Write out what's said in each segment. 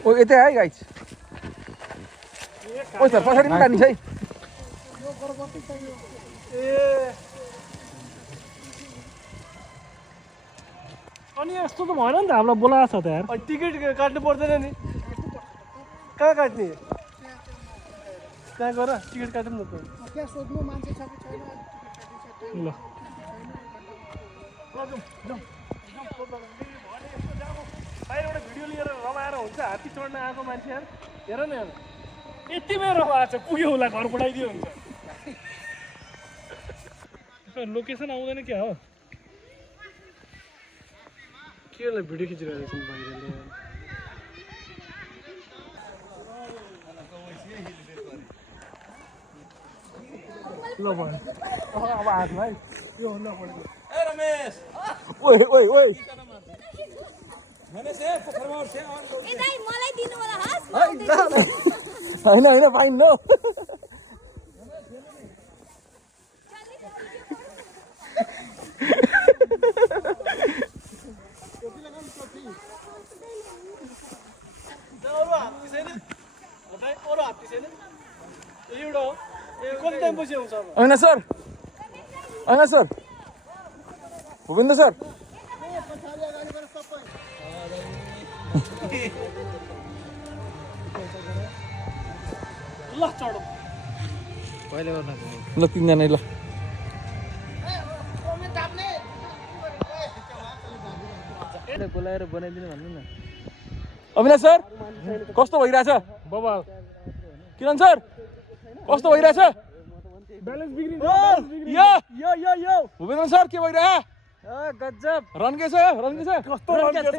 ओ यतै है गाइस ओ सर पछाडि पनि काट्नु छ है अनि यस्तो त भएन नि त हामीलाई बोलाएको छ त यार टिकट काट्नु पर्दैन नि कहाँ काट्ने त्यहाँ गएर टिकट काटौँ न त त्यहाँ सोध्नु मान्छे छ कि छैन ल बाहिरबाट भिडियो लिएर रमाएर हुन्छ हात्ती चढ्न आएको मान्छे हेर न हेर यति मेरो आएको छ पुग्यो होला घर पठाइदियो हुन्छ लोकेसन आउँदैन क्या हो के होला भिडियो खिचिरहेको छन् बाहिरले ल भयो अब आएको भाइ यो भन्दा पढेको ए रमेश ओइ ओइ ओइ ए दाइ मलाई दिनु होला हस हैन हैन फाइन नो हैन सर भूपेन्द्र सर ल चढौँ ल तिनजना ल बोलाएर बनाइदिनु भन्नु न अविनाश सर कस्तो भइरहेछ बाबा किरण सर कस्तो भइरहेछ ब्यालेन्स बिग्रिन्छ यो भूपेन्द्र सर के भइरह गजब रन्के छ कस्तो रन्के छ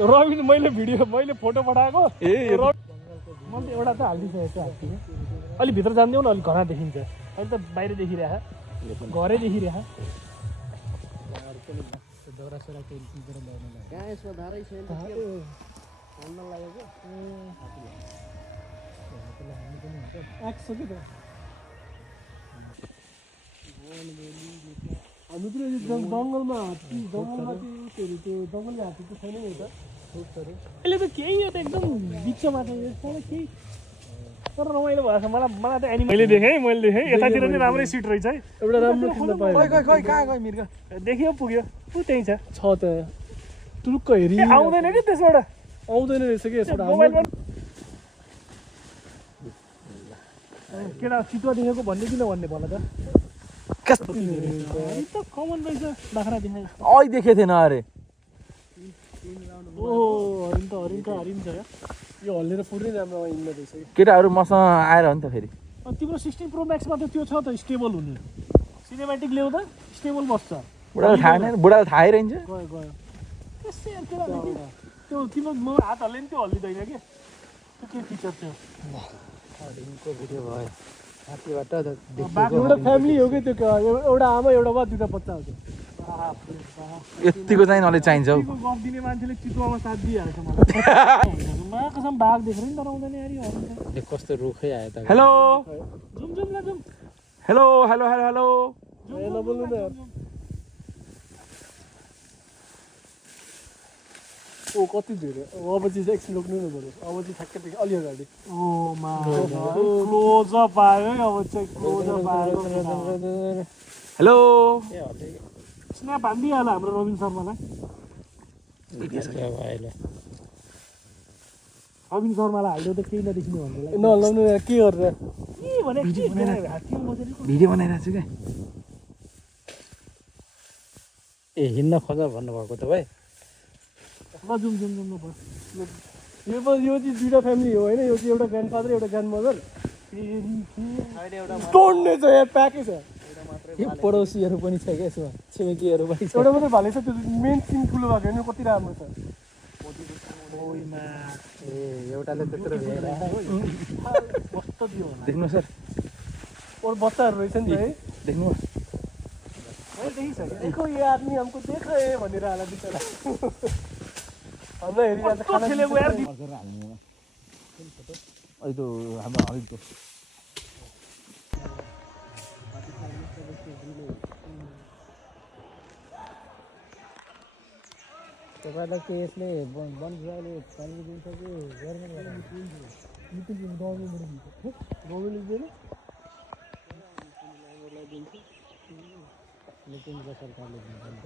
रविन मैले फोटो पठाएको ए मैले एउटा त हालिदिइसकेको हात्तीमा अलिक भित्र जान्दिउँ न अलिक घना देखिन्छ अहिले त बाहिर देखिरहेको घरै देखिरहेको हामीतिर जङ्गलमा हात्ती जङ्गलमा त्यो जङ्गलले हात्ती त छैन नि त अहिले त केही यो त एकदम बिचमा छ केही तर रमाइलो भएछ मलाई त मैले देखेँ यतातिर नि राम्रै सिट रहेछ है एउटा राम्रो किन्न पाएँ खै कहाँ गयो मिर्गा देखियो पुग्यो त्यहीँ छ त टुरुक्क हेरि आउँदैन कि त्यसबाट आउँदैन रहेछ कि यसबाट केटा चितुवा देखेको भन्ने किन भन्ने भन त कस्तो त कमन रहेछ बाख्रा देखाइ अहि देखेको थिएन अरे ओ हरिण छ यो हल्लेर पुरै राम्रो हिँड्न रहेछ केटाहरू मसँग आएर हो नि त फेरि तिम्रो 16 प्रो म्याक्समा त त्यो छ त स्टेबल हुने सिनेमेटिक ल्याउ त स्टेबल बस्छ बुढालाई थाहा नै बुढालाई थाहै रहन्छ गयो त्यसै केटा त्यो तिम्रो म हात हल्ले नि त्यो हल्लिँदैन कि त्यो के फिचर थियो भिडियो भयो हात्तीबाट एउटा फ्यामिली हो कि त्यो एउटा आमा एउटा बा दुईटा बच्चा हुन्छ यतिको चाहिँ नलेज चाहिन्छ हौ गफ दिने मान्छेले चितुवामा साथ दिइहाल्छ मलाई कसम बाघ देखेर नि डराउँदैन यार यो कस्तो रुखै आयो त hello zoom hello hello hello hello नबोल्नु न ओ कति धेरै अब चाहिँ एकछिन रोक्नु न बरु अब चाहिँ ठ्याक्कै अलि अगाडि ओ मा क्लोज अप आयो है अब चाहिँ क्लोज अप आयो हेलो स्न्याप हालिदिइहाल हाम्रो रविन शर्मालाई रविन शर्मालाई हालिदियो त केही नदेखिने भन्दैलाई नलाउनु के गरेर के भने भिडियो बनाइरहेको छु क्या ए हिँड्न खोज भन्नुभएको त भाइ जुम यो चाहिँ दुईवटा फ्यामिली हो होइन यो चाहिँ एउटा ग्रान्ड फादर एउटा ग्रान्ड मदर तोड्ने छ यहाँ प्याकै छ यो पडोसीहरू पनि छ क्या यसमा छिमेकीहरू पनि छ एउटा मात्रै भाले छ त्यो मेन सिन ठुलो भएको होइन कति राम्रो छ ओइमा ए एउटाले त्यत्रो भेला कस्तो दियो होला देख्नु सर और बच्चाहरू रहेछ नि त है देख्नु मैले देखिसकेँ देखो ये आदमी हमको देख रहे हैं भनेर होला बिचरा हामीलाई हेरिरहेको छ खाना खेलेको यार अर्को हाल्नु अहिले त्यो हाम्रो हलको तपाईँलाई के यसले वन विभागले पानी दिन्छ कि गभर्मेन्टबाट गभर्मेन्टले दिएन केन्द्र सरकारले दिन्छ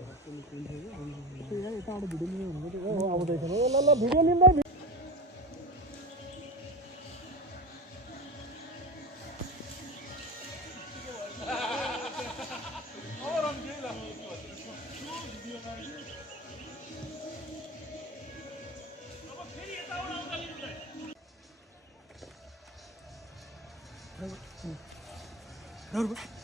यताबाट भिडियो लिनु हुँदैन आउँदैछ ल ल भिडियो लिँदै Normal.